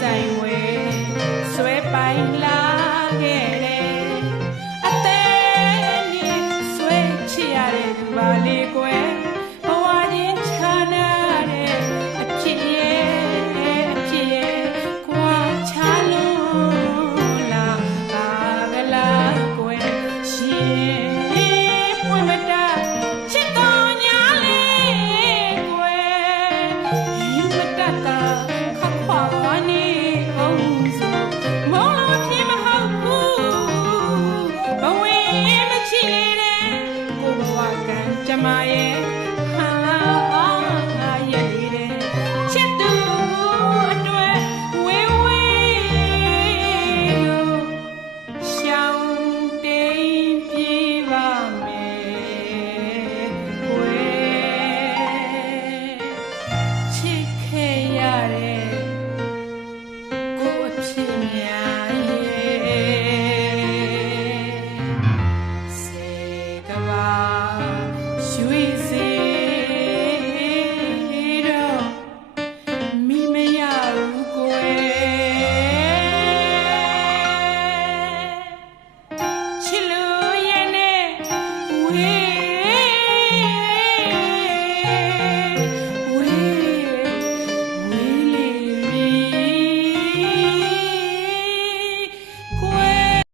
ဆိုင်ဝဲဆွဲပိုင်လာခဲ့